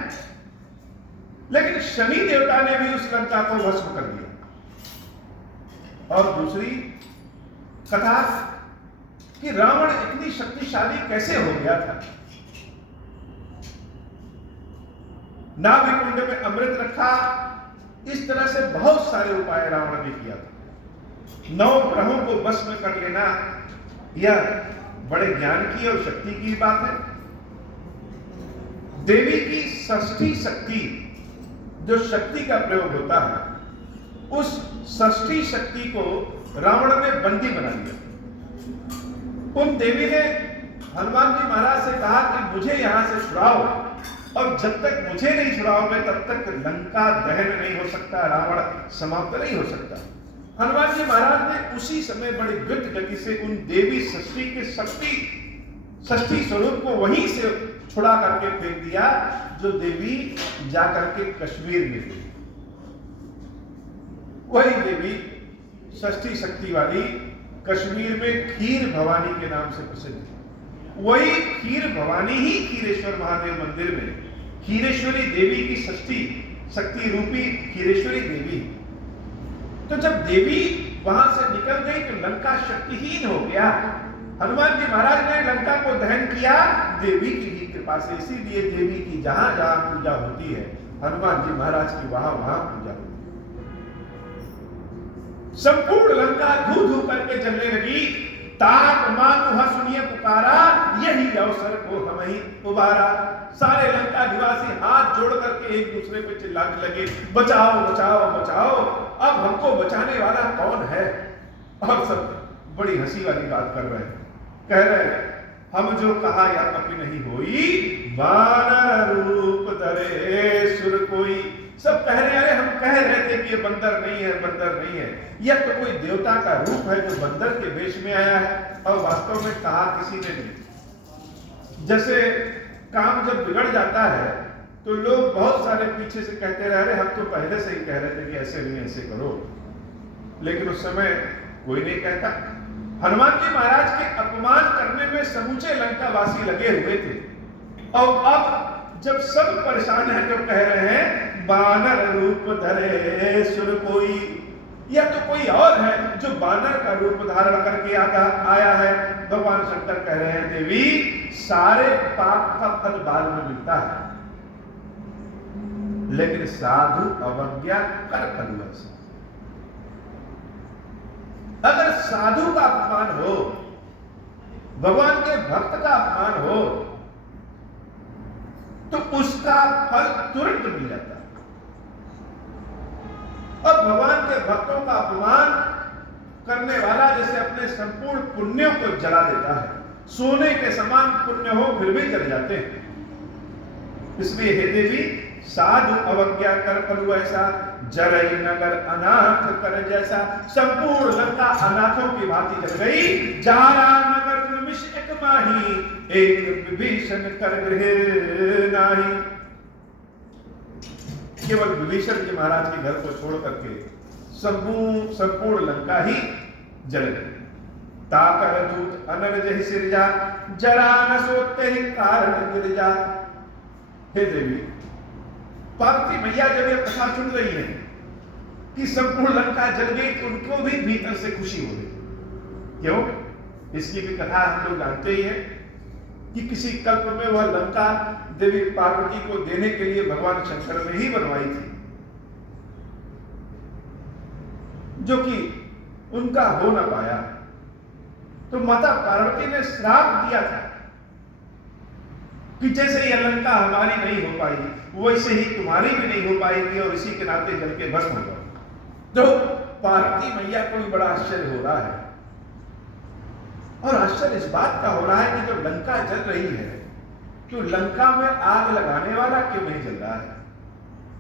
लेकिन शनि देवता ने भी उस लंका को भस्म कर दिया। और दूसरी कथा कि रावण इतनी शक्तिशाली कैसे हो गया था। नाभिकुंड में अमृत रखा, इस तरह से बहुत सारे उपाय रावण ने किया था। 9 ग्रहों को वश में कर लेना यह बड़े ज्ञान की और शक्ति की बात है। देवी की षष्ठी शक्ति, जो शक्ति का प्रयोग होता है, उस षष्ठी शक्ति को रावण ने बंदी बना लिया। उन देवी ने हनुमान जी महाराज से कहा कि मुझे यहां से छुड़ाओ, और जब तक मुझे नहीं छुड़ाओगे तब तक लंका दहन नहीं हो सकता, रावण समाप्त नहीं हो सकता। हनुमान जी महाराज ने उसी समय बड़ी द्रुत गति से उन देवी षष्ठी के षष्ठी स्वरूप को वहीं से छुड़ा करके फेंक दिया, जो देवी जाकर के कश्मीर में थी। वही देवी षष्ठी शक्ति वाली कश्मीर में खीर भवानी के नाम से प्रसिद्ध है। वही खीर भवानी ही खीरेश्वर महादेव मंदिर में खीरेश्वरी देवी की षष्ठी शक्ति रूपी खीरेश्वरी देवी। तो जब देवी वहां से निकल गई तो लंका शक्तिहीन हो गया। हनुमान जी महाराज ने लंका को दहन किया देवी की ही कृपा से। इसीलिए देवी की जहां जहां पूजा होती है, हनुमान जी महाराज की वहां वहां पूजा होती है। संपूर्ण लंका धू धू करके जलने लगी। तात मानु हसुनिय पुकारा, यही अवसर को हम ही उबारा। सारे लंका निवासी हाथ जोड़ करके एक दूसरे पे चिल्लाने लगे, बचाओ बचाओ बचाओ, अब हमको बचाने वाला कौन है। और सब बड़ी हंसी वाली बात कर रहे हैं, कह रहे हैं हम जो कहा या कभी नहीं होई, वानर रूप धरे सुर कोई। सब कह रहे हैं, अरे हम कह रहे थे कि ये बंदर नहीं है, बंदर नहीं है, यह तो कोई देवता का रूप है जो बंदर के वेश में आया है। और वास्तव में कहा किसी ने नहीं। जैसे काम जब बिगड़ जाता है तो लोग बहुत सारे पीछे से कहते रहे, अरे हम तो पहले से ही कह रहे थे कि ऐसे नहीं ऐसे करो, लेकिन उस समय कोई नहीं कहता। हनुमान जी महाराज के अपमान करने में समूचे लंकावासी लगे हुए थे, और अब जब सब परेशान हैं तो कह रहे हैं बानर रूप धरे सुर कोई। यह तो कोई और है जो बानर का रूप धारण करके आया है। भगवान शंकर कह रहे हैं देवी सारे पाप का फल बाद में मिलता है, लेकिन साधु अवज्ञा कर फल। अगर साधु का अपमान हो, भगवान के भक्त का अपमान हो, तो उसका फल तुरंत मिल जाता है। और भगवान के भक्तों का अपमान करने वाला जैसे अपने संपूर्ण पुण्यों को जला देता है, सोने के समान पुण्य हो फिर भी जल जाते हैं। इसलिए हे देवी साधु अवज्ञा कर फलु ऐसा, जरई नगर अनाथ कर जैसा। संपूर्ण लंका अनाथों की भांति जल गई। जारा नगर निमिष एक माही, एक विभीषण कर गृह नाही। केवल विभीषण जी महाराज के घर को छोड़ करके संपूर्ण लंका ही जल गई। ताकर दूत अनल जहि सिरजा, जरा न सोते ही कारण गिरजा। हे देवी, पार्वती मैया जब ये कथा सुन रही है कि संपूर्ण लंका जल गई तो उनको भी भीतर से खुशी हो गई। क्यों? इसकी भी कथा हम लोग जानते ही है कि किसी कल्प में वह लंका देवी पार्वती को देने के लिए भगवान शंकर ने ही बनवाई थी, जो कि उनका हो ना पाया। तो माता पार्वती ने श्राप दिया था कि जैसे यह लंका हमारी नहीं हो पाई, वैसे ही तुम्हारी भी नहीं हो पाएगी और इसी के नाते जल के भस्म हो जाओ। तो पार्वती मैया को भी बड़ा आश्चर्य हो रहा है, और आश्चर्य इस बात का हो रहा है कि जब लंका जल रही है तो लंका में आग लगाने वाला क्यों नहीं जल रहा है?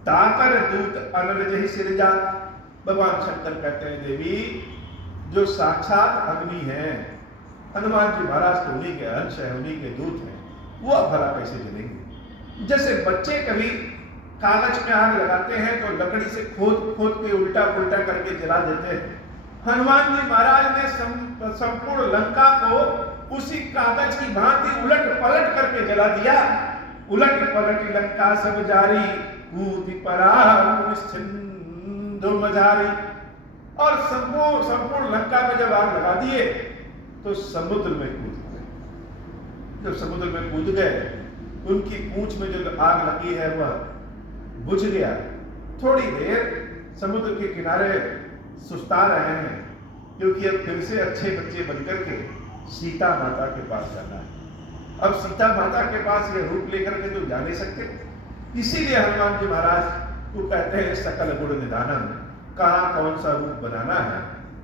ताकर दूत अनरजहि सिरजा। भगवान शंकर कहते हैं देवी, जो साक्षात अग्नि है, हनुमान जी महाराज तो उन्हीं के अंश है, उन्हीं के दूत हैं, वो भला कैसे जलेंगे? जैसे बच्चे कभी कागज में आग लगाते हैं तो लकड़ी से खोद खोद के उल्टा पुल्टा करके जला देते हैं। हनुमान जी महाराज ने संपूर्ण लंका को उसी कागज की भांति उलट पलट करके जला दिया। उलट पलट लंका सब जारी, कूद परा मजारी। और संपूर्ण लंका में जब आग लगा दिए तो समुद्र में कूद गए। जब समुद्र में कूद गए, उनकी पूंछ में जो आग लगी है वह बुझ गया। थोड़ी देर समुद्र के किनारे सुस्ता रहे हैं, क्योंकि अब फिर से अच्छे बच्चे बनकर के सीता माता के पास जाना है। अब सीता माता के पास यह रूप लेकर के तो जा नहीं सकते, इसीलिए हनुमान जी महाराज को कहते हैं सकल गुण निधानम। कहाँ कौन सा रूप बनाना है,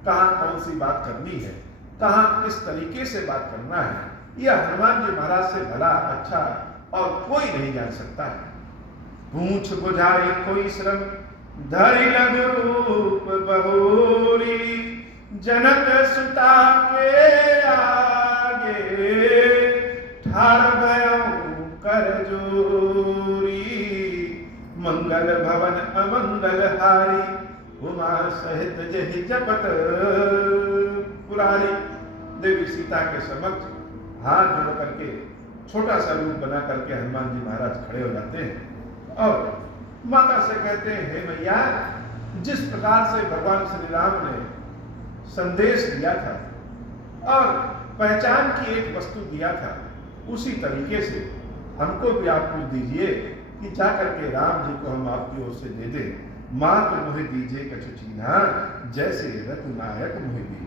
कहाँ कौन सी बात करनी है, कहाँ किस तरीके से बात करना है, यह हनुमान जी महाराज से भला अच्छा और कोई नहीं जान सकता है। पूछ बुझाई कोई श्रम, धरि लघु रूप बहुरी, जनक सुता के आगे, ठाड़ भयउ कर जोरी, मंगल भवन अमंगल हारी, उमा सहित जहि जपत पुरारी। देवी सीता के समक्ष हाथ जोड़ करके छोटा सा रूप बना करके हनुमान जी महाराज खड़े हो जाते हैं और माता से कहते हैं, हे मैया, जिस प्रकार से भगवान श्री राम ने संदेश दिया था और पहचान की एक वस्तु दिया था, उसी तरीके से हमको भी आप कुछ दीजिए कि जाकर के राम जी को हम आपकी ओर से दे दें। मात मोहि दीजिए कछु चीन्हा, जैसे रघुनायक मोहि दी।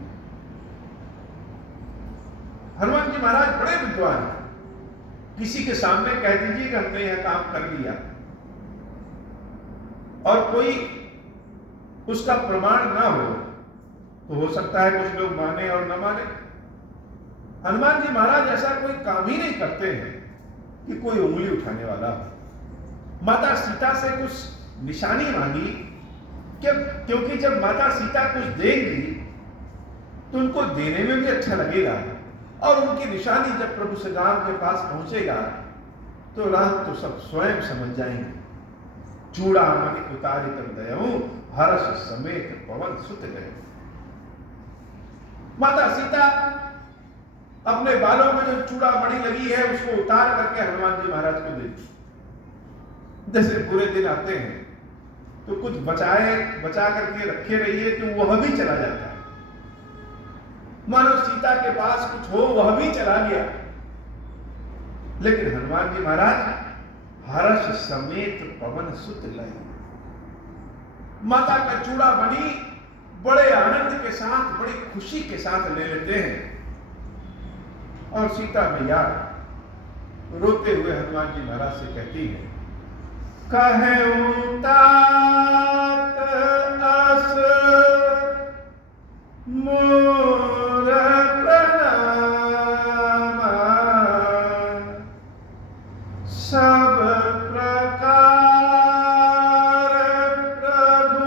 हनुमान जी महाराज बड़े विद्वान हैं, किसी के सामने कह दीजिए कि हमने यह काम कर लिया और कोई उसका प्रमाण ना हो तो हो सकता है कुछ लोग माने और न माने। हनुमान जी महाराज ऐसा कोई काम ही नहीं करते हैं कि कोई उंगली उठाने वाला हो। माता सीता से कुछ निशानी मांगी, क्योंकि जब माता सीता कुछ देंगी तो उनको देने में भी अच्छा लगेगा, और उनकी निशानी जब प्रभु श्री राम के पास पहुंचेगा तो राम तो सब स्वयं समझ जाएंगे। चूड़ामणि उतारित दयऊ, हर्ष समेत पवन सुत गए। माता सीता अपने बालों में जो चूड़ामणि लगी है उसको उतार करके हनुमान जी महाराज को दे दी। जैसे बुरे दिन आते हैं तो कुछ बचा करके रखे रहिए तो वह भी चला जाता है। मानो सीता के पास कुछ हो वह भी चला गया, लेकिन हनुमान जी महाराज हर्ष समेत पवन सुत लय। माता का चूड़ा बनी बड़े आनंद के साथ, बड़ी खुशी के साथ ले लेते हैं, और सीता मैया रोते हुए हनुमान जी महाराज से कहती है, कहूं तात अस मोर प्रणाम, सब प्रकार प्रभु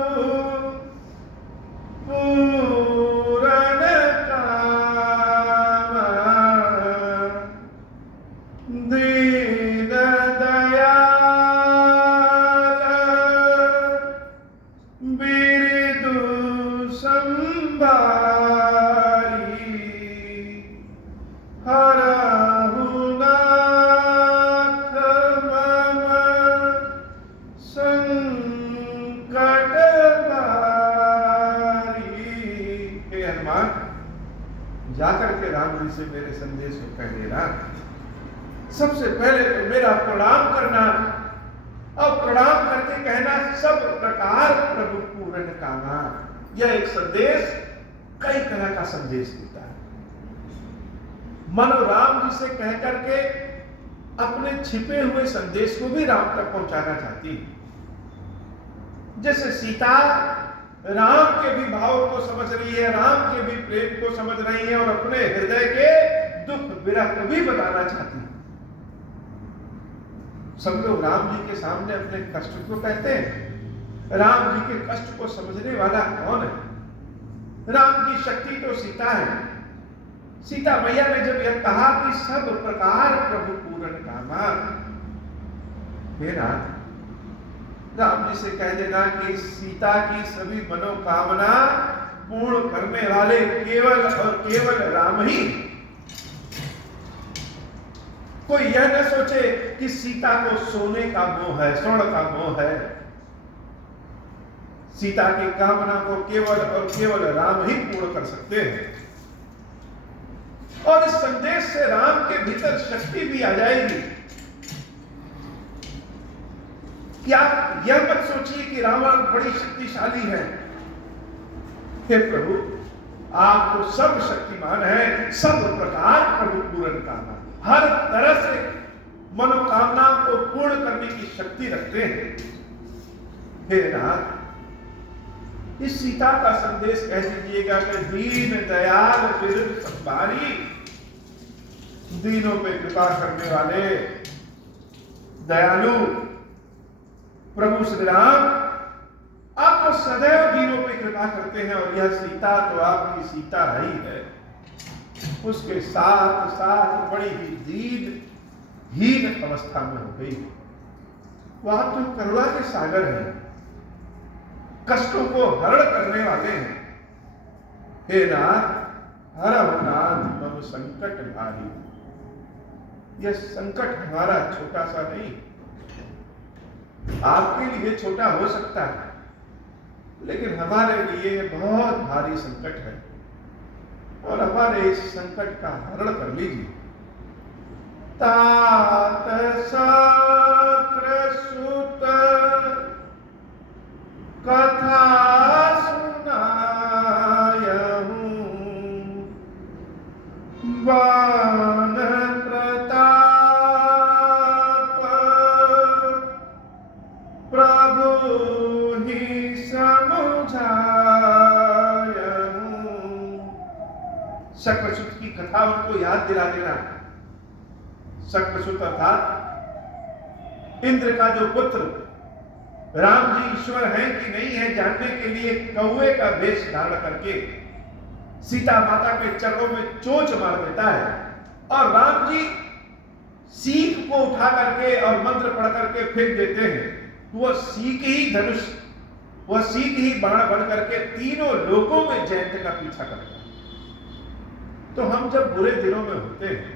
पूरन काम, दीन दया संकट से मेरे संदेश को कह देना। सबसे पहले तो मेरा प्रणाम करना और प्रणाम करके कहना सब प्रकार प्रभु पूर्ण कामा। यह एक संदेश कई तरह का संदेश देता है। मनो राम जी से कह करके अपने छिपे हुए संदेश को भी राम तक पहुंचाना चाहती है। जैसे सीता राम के भी भाव को समझ रही है, राम के भी प्रेम को समझ रही है और अपने हृदय के दुख विरह को भी बताना चाहती है। सब लोग राम जी के सामने अपने कष्ट को कहते हैं। राम जी के कष्ट को समझने वाला कौन है? राम की शक्ति तो सीता है। सीता मैया ने जब यह कहा कि सब प्रकार प्रभु पूर्ण कामा, मेरा राम जी से कह देना कि सीता की सभी मनोकामना पूर्ण करने वाले केवल और केवल राम ही। कोई यह न सोचे कि सीता को सोने का मोह है, स्वर्ण का मोह है। सीता की कामना को केवल और केवल राम ही पूर्ण कर सकते हैं। और इस संदेश से राम के भीतर शक्ति भी आ जाएगी। क्या यह मत सोचिए कि रावण बड़ी शक्तिशाली है। हे प्रभु, आप तो सब शक्तिमान है, सब प्रकार प्रभु पूर्ण कामना, हर तरह से मनोकामनाओं को पूर्ण करने की शक्ति रखते हैं। हे नाथ, इस सीता का संदेश कह दीजिएगा कि दीन दयाल विरुद्ध संभारी, दीनों पे कृपा करने वाले दयालु प्रभु श्री राम, आप तो सदैव दीनों पे कृपा करते हैं। और यह सीता तो आपकी सीता ही है। उसके साथ साथ बड़ी ही हीन अवस्था में हो गई। वो आप तो करुणा के सागर हैं, कष्टों को हरण करने वाले हैं। हे नाथ, हरहु नाथ मम संकट भारी। यह संकट हमारा छोटा सा नहीं, आपके लिए छोटा हो सकता है, लेकिन हमारे लिए बहुत भारी संकट है। और हमारे इस संकट का हरण कर लीजिए। तात सकृ सुत कथा सुनायहूं, बाण प्रताप प्रभु ही समझायहूं। शक्रसुत की कथा उनको याद दिला देना। शक्रसुत अर्थात इंद्र का जो पुत्र, राम जी ईश्वर हैं कि नहीं है जानने के लिए कौवे का वेश धारण करके सीता माता के चरणों में चोंच मार देता है। और राम जी सीख को उठा करके और मंत्र पढ़ करके फेंक देते हैं। वह सीख ही धनुष, वह सीख ही बाण बन करके तीनों लोगों में जयंत का पीछा करता है। तो हम जब बुरे दिनों में होते हैं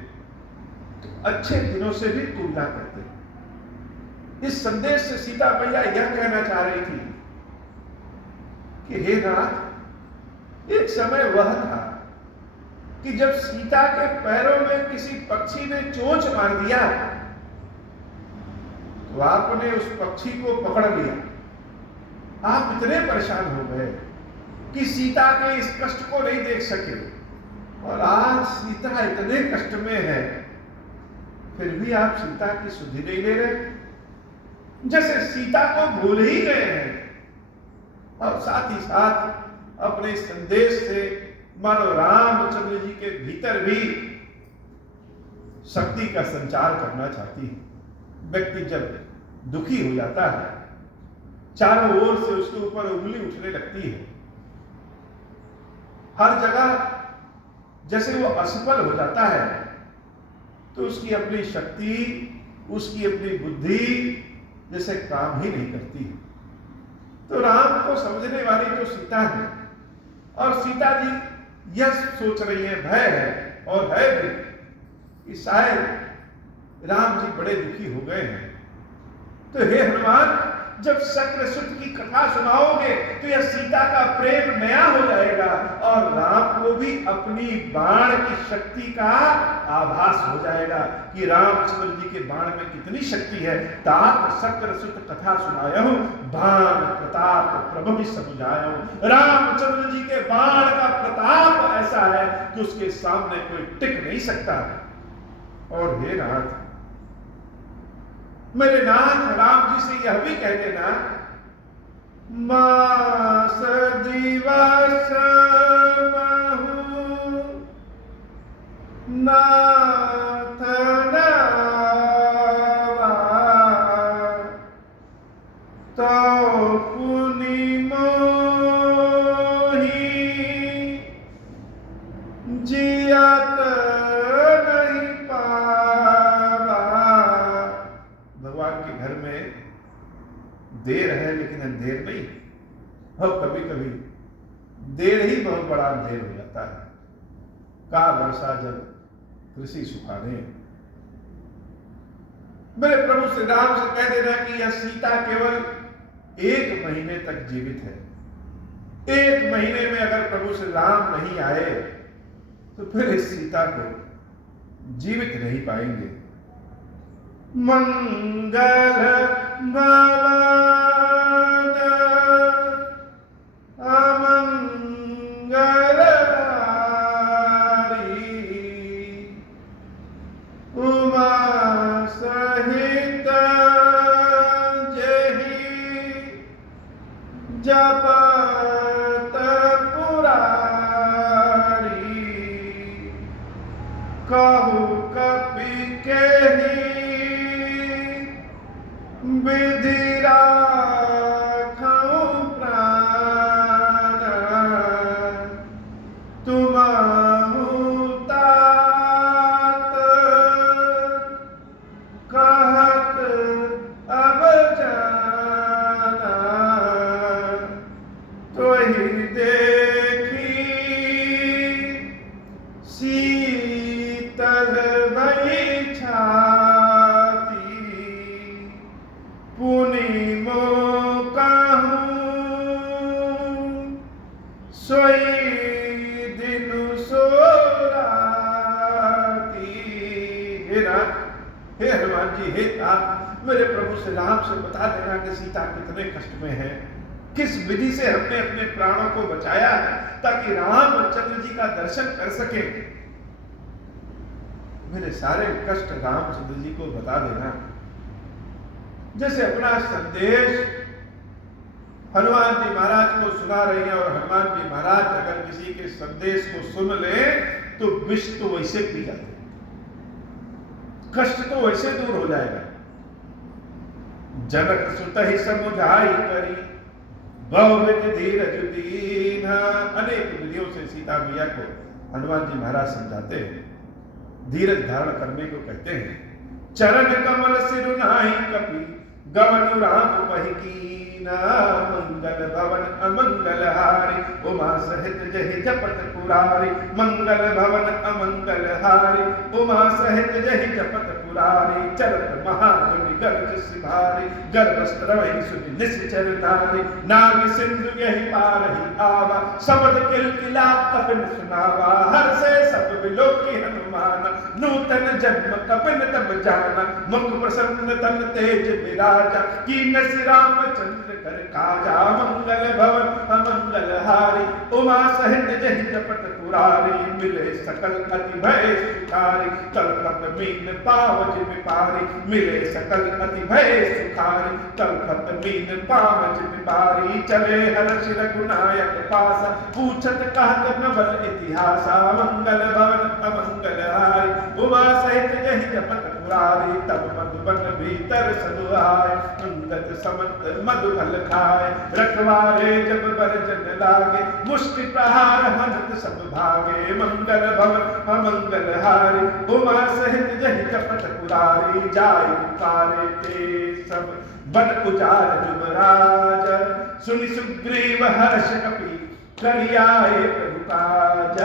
तो अच्छे दिनों से भी तुलना करते हैं। इस संदेश से सीता मैया यह कहना चाह रही थी कि हे नाथ, एक समय वह था कि जब सीता के पैरों में किसी पक्षी ने चोंच मार दिया तो आपने उस पक्षी को पकड़ लिया। आप इतने परेशान हो गए कि सीता के इस कष्ट को नहीं देख सके। और आज सीता इतने कष्ट में है, फिर भी आप सीता की सुधि नहीं ले रहे, जैसे सीता को भूल ही गए हैं। और साथ ही साथ अपने संदेश से मानो रामचंद्र जी के भीतर भी शक्ति का संचार करना चाहती है। व्यक्ति जब दुखी हो जाता है, चारों ओर से उसके ऊपर उंगली उठने लगती है। हर जगह जैसे वो असफल हो जाता है तो उसकी अपनी शक्ति, उसकी अपनी बुद्धि जैसे काम ही नहीं करती। तो राम को समझने वाली तो सीता है। और सीता जी यह सोच रही है, भय है और है भी कि शायद राम जी बड़े दुखी हो गए हैं। तो हे हनुमान, जब शक्र सुत की कथा सुनाओगे तो यह सीता का प्रेम नया हो जाएगा और राम को भी अपनी बाण की शक्ति का आभास हो जाएगा कि रामचंद्र जी के बाण में कितनी शक्ति है। तात शक्र सुत कथा सुनायहु, बाण प्रताप प्रभु भी समुझायहु। रामचंद्र जी के बाण का प्रताप ऐसा है कि उसके सामने कोई टिक नहीं सकता है। और हे नाथ, मेरे नाथ राम जी से यह भी कह देना, मास दिवस महु नाथ नावा, तो पुनि मोहि जियत नहीं पावा। भगवान के घर में देर है लेकिन अंधेर नहीं। और कभी कभी देर ही बहुत बड़ा अंधेर हो जाता है। का वर्षा जब कृषि सुखाने। मेरे प्रभु श्री राम से कह देना कि यह सीता केवल 1 महीने तक जीवित है। 1 महीने में अगर प्रभु श्री राम नहीं आए तो फिर इस सीता को जीवित नहीं पाएंगे। मंगल भवन अमंगल हारी, उमा सहित जेहि जपत पुरारी, कहु कपि केहि विधि राखौ प्राण, तुमहु तात कहत अब जाना, तोहि देखी शीतल भई छाती, पुनि मोह कहूं सोई दिनु सो राती। हे नाथ, हे हनुमान जी, हे नाथ, मेरे प्रभु श्री राम से बता देना कि सीता कितने कष्ट में है, किस विधि से हमने अपने प्राणों को बचाया है ताकि रामचंद्र जी का दर्शन कर सके। मेरे सारे कष्ट रामचंद्र जी को बता देना। जैसे अपना संदेश हनुमान जी महाराज को सुना रही है और हनुमान जी महाराज अगर किसी के संदेश को सुन ले तो विष तो वैसे पी जाते, कष्ट तो वैसे दूर हो जाएगा। जनक सुत ही समुझाई करी, बहुविध धीरज दीना। अनेक विधियों से सीता मैया को हनुमान जी महाराज समझाते हैं, धीरज धारण करने को कहते हैं। चरण कमल सिर नाहि कपि, गमन राम पहि कीना, मंगल भवन अमंगल हारी, उमा सहित जहि जपत पुरारी, मंगल भवन अमंगल हारी, उमा सहित जहि जपत पुरारी, चरत महामुनि गर्ज सिधारी, गर्भस्त्रवहि सुनि निश्चर तारी, नाग सिंधु यहि पारहि आवा, शब्द किलकिला कपिन सुनावा, हर से सब विलोकी हनुमान, नूतन जन्म कपिन तब जाना, मुख प्रसन्न तन तेज विराजा, कीन श्री रामचंद्र कर काजा, मंगल भवन अमंगल हारी, उमा सहित जहि जपत पुरारी, मिले सकल अति भय सुखारी, कल्पत मीन पावज विपारी, मिले सकल अति भय सुखारी, कल्पत मीन पावज विपारी, चले हर्ष रघुनायक पासा, पूछत कहत नवल इतिहासा, मंगल भवन अमंगल हारी, उमा सहित जहि जपत पुरारी, तब मधुबन भीतर सदु आए, अंगद समत मधु फल खाए, रखवारे जब बरजन लागे, मुष्टि प्रहार हनत सब भागे, मंगल भवन अमंगल हारी, उमा सहित जहि जपत पुरारी, जाय पुकारे ते सब बन उजार जुबराज, सुनि सुग्रीव हर्ष कपि करियाए प्रभु काज,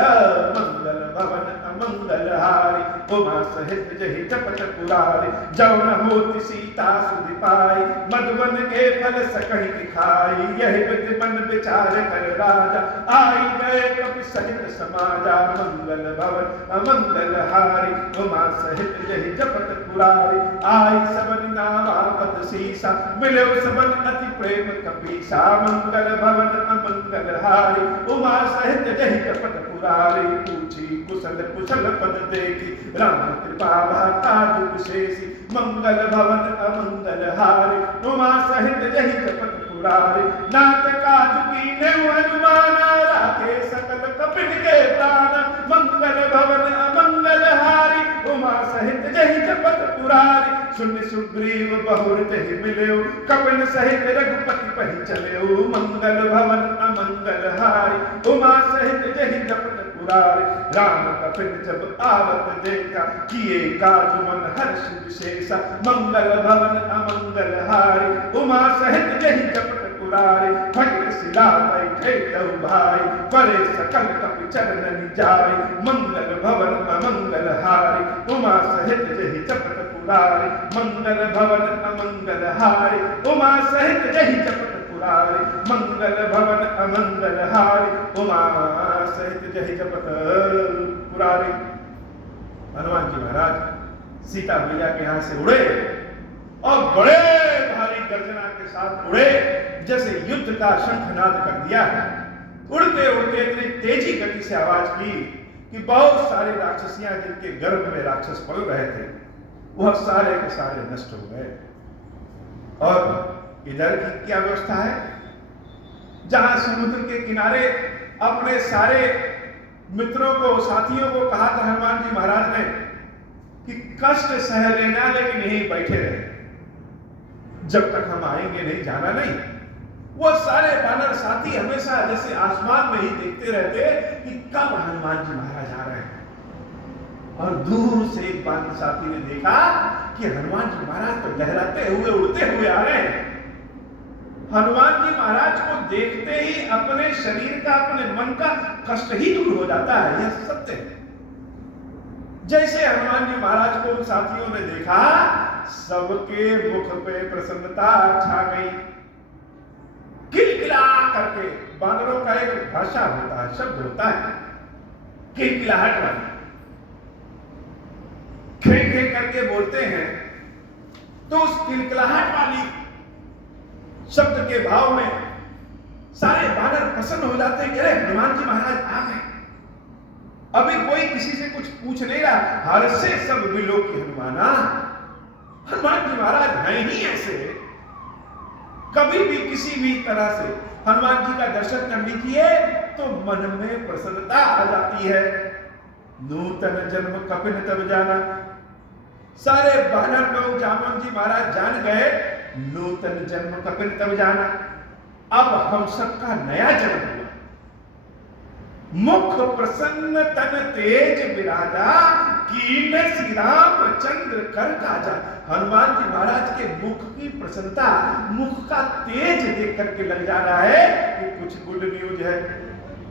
मंगल भवन अमंगल हारी, उमा सहित जहि जपत पुरारी, जौ न होति सीता सुधि पाई, मधुवन के फल सकहि दिखाई, यही विधि मन विचार कर राजा, आई गए कपि सहित समाजा, मंगल भवन अमंगल हारी, उमा सहित जहि जपत पुरारी, आई सबन नामा पद सीसा, मिलो सबन अति प्रेम कपीसा, मंगल भवन अमंगल हारी, उमा सहित जहि जपत पुरारी, पूछी कुशल कुशल पद देखी, राम कृपा काज विशेषी, मंगल भवन अमंगल हारी, उमा सहित जहि जपत पुरारी, नाथ काज कीन्हे हनुमाना, राखे सकल कपिन के प्राण, मंगल भवन अमंगल हारी, उमा सहित जहि जपत पुरारी, सुन सुग्रीव बहुर तहि मिल्यो, कपिन सहित रघुपति पहि चल्यो, मंगल भवन अमंगल हारी, उमा सहित जहि जपत पुरारी, राम कपिन जब आवत देखा, किए काज मन हर्ष विशेषा, मंगल भवन अमंगल हारी, उमा सहित जहि जपत पुरारी, फटिक शिला बैठे तौ भाई, परे सकल कपि चरण जाई, मंगल भवन अमंगल हारी, उमा सहित जहि जपत पुरारी, मंगल भवन अमंगल हारी, उमा सहित जहि जपत पुरारी, मंगल भवन अमंगल हारी, उमा सहित जहि जपत पुरारी। हनुमान जी महाराज सीता मैया के यहाँ से उड़े और बड़े भारी गर्जना के साथ उड़े, जैसे युद्ध का शंखनाद कर दिया है। उड़ते उड़ते इतनी तेजी गति से आवाज की कि बहुत सारे राक्षसियां जिनके गर्भ में राक्षस पल रहे थे, वह सारे के सारे नष्ट हो गए। और इधर की क्या व्यवस्था है, जहां समुद्र के किनारे अपने सारे मित्रों को, साथियों को कहा था हनुमान जी महाराज ने कि कष्ट सह लेना, लेकिन यहीं बैठे रहे, जब तक हम आएंगे नहीं, जाना नहीं। वो सारे वानर साथी हमेशा जैसे आसमान में ही देखते रहते कि कब हनुमान जी महाराज आ रहे हैं। और दूर से एक वानर साथी ने देखा कि हनुमान जी महाराज तो लहराते हुए उड़ते हुए आ रहे हैं। हनुमान जी महाराज को देखते ही अपने शरीर का, अपने मन का कष्ट ही दूर हो जाता है, यह सत्य है। जैसे हनुमान जी महाराज को उन साथियों ने देखा, सबके मुख पे प्रसन्नता छा गई। किलकिला करके, बानरों का एक भाषा होता है, शब्द होता है किलकिलाहट वाली, खे खे करके बोलते हैं, तो उस किलकिलाहट वाली शब्द के भाव में सारे बानर प्रसन्न हो जाते हैं कि अरे हनुमान जी महाराज आ गए। अभी कोई किसी से कुछ पूछ नहीं रहा, हर से सब मिलो कि हनुमाना, हनुमान जी महाराज हैं ही ऐसे। कभी भी किसी भी तरह से हनुमान जी का दर्शन कर लीजिए तो मन में प्रसन्नता आ जाती है। नूतन जन्म कपिन तब जाना, सारे बानर लोग जामवन जी महाराज जान गए, नूतन जन्म कपिन तब जाना, अब हम सबका नया जन्म हुआ। मुख प्रसन्न तन तेज विराजा, कीन श्री रामचंद्र कर काजा। हनुमान जी महाराज के मुख की प्रसन्नता, मुख का तेज देख करके लग जा रहा है कि कुछ गुड न्यूज है।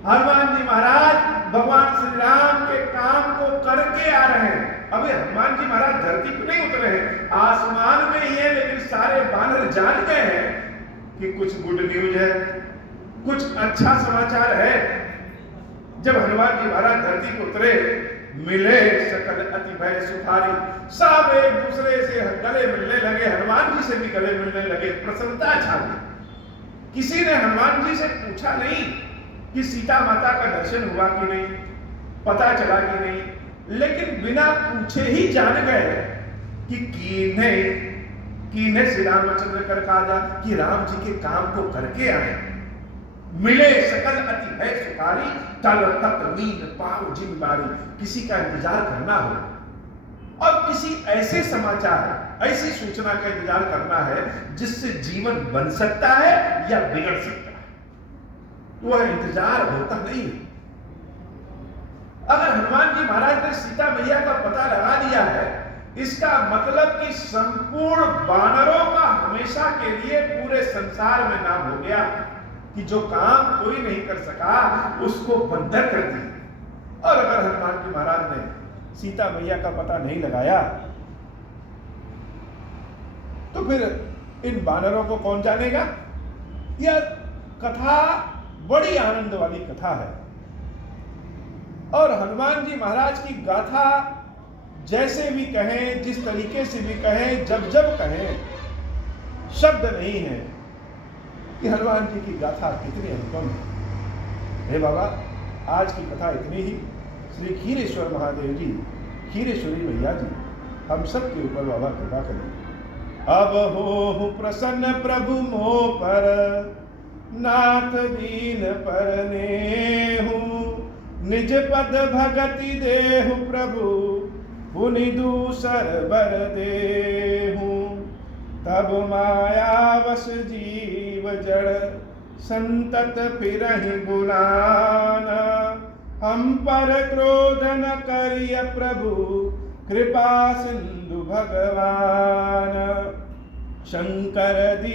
हनुमान जी महाराज भगवान श्री राम के काम को करके आ रहे हैं। अभी हनुमान जी महाराज धरती पर नहीं उतरे हैं, आसमान में ही है, लेकिन सारे बानर जान गए हैं कि कुछ गुड न्यूज है, कुछ अच्छा समाचार है। जब हनुमान जी महाराज धरती को उतरे, मिले सकल अति भय सुखारी, सब एक दूसरे से गले मिलने लगे, हनुमान जी से भी गले मिलने लगे, प्रसन्नता छा गई। किसी ने हनुमान जी से पूछा नहीं कि सीता माता का दर्शन हुआ कि नहीं, पता चला कि नहीं, लेकिन बिना पूछे ही जान गए कि कीने श्री रामचंद्र कर काजा, कि राम जी के काम को करके आए। मिले सकल अति भय सुखारी, तल तक मीन पाव जिम्मेदारी। किसी का इंतजार करना हो और किसी ऐसे समाचार, ऐसी सूचना का इंतजार करना है जिससे जीवन बन सकता है या बिगड़ सकता है, वह इंतजार होता नहीं। अगर हनुमान जी महाराज ने सीता मैया का पता लगा दिया है, इसका मतलब कि संपूर्ण वानरों का हमेशा के लिए पूरे संसार में नाम हो गया कि जो काम कोई नहीं कर सका उसको बंधक कर दिया। और अगर हनुमान जी महाराज ने सीता मैया का पता नहीं लगाया तो फिर इन वानरों को कौन जानेगा। यह कथा बड़ी आनंद वाली कथा है और हनुमान जी महाराज की गाथा जैसे भी कहें, जिस तरीके से भी कहें, जब जब कहें, शब्द नहीं है कि हनुमान जी की गाथा कितनी अनुपम है। हे बाबा, आज की कथा इतनी ही। श्री खीरेश्वर महादेव जी, खीरेश्वरी मैया जी हम सब के ऊपर बाबा कृपा करें। अब हो प्रसन्न प्रभु मोह पर, नाथ दीन पर नेहु, निज पद भगति देहु प्रभु, पुनि दूसर बर देहु। तब मायावश जीव जड़, संतत फिरहि बुलाना, हम पर क्रोध न करिय प्रभु, कृपा सिंधु भगवान। शंकर दी